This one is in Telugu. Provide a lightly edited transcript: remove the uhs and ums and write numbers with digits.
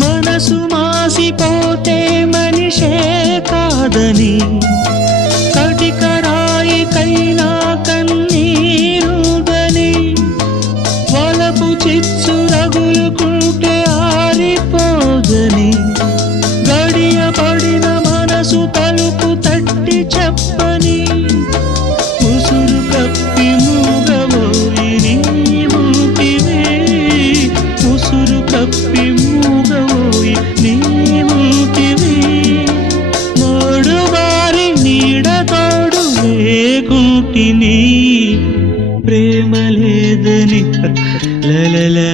మనసు మాసిపోతే మనిషే కాదని కటికరాయికైనా కన్నీరుదని వలపు చిచ్చు రగులుకుంటే ఆరిపోదని గడియ పడిన మనసు తలుపు తట్టి చెప్పని ఉసురు కప్పి మూగవోయి నీవుటివే ఉసురు కప్పి మూగవోయి నీవుటివే మోడు బారి నీడ తోడు లేకుంటిని ప్రేమ లేదని లలలా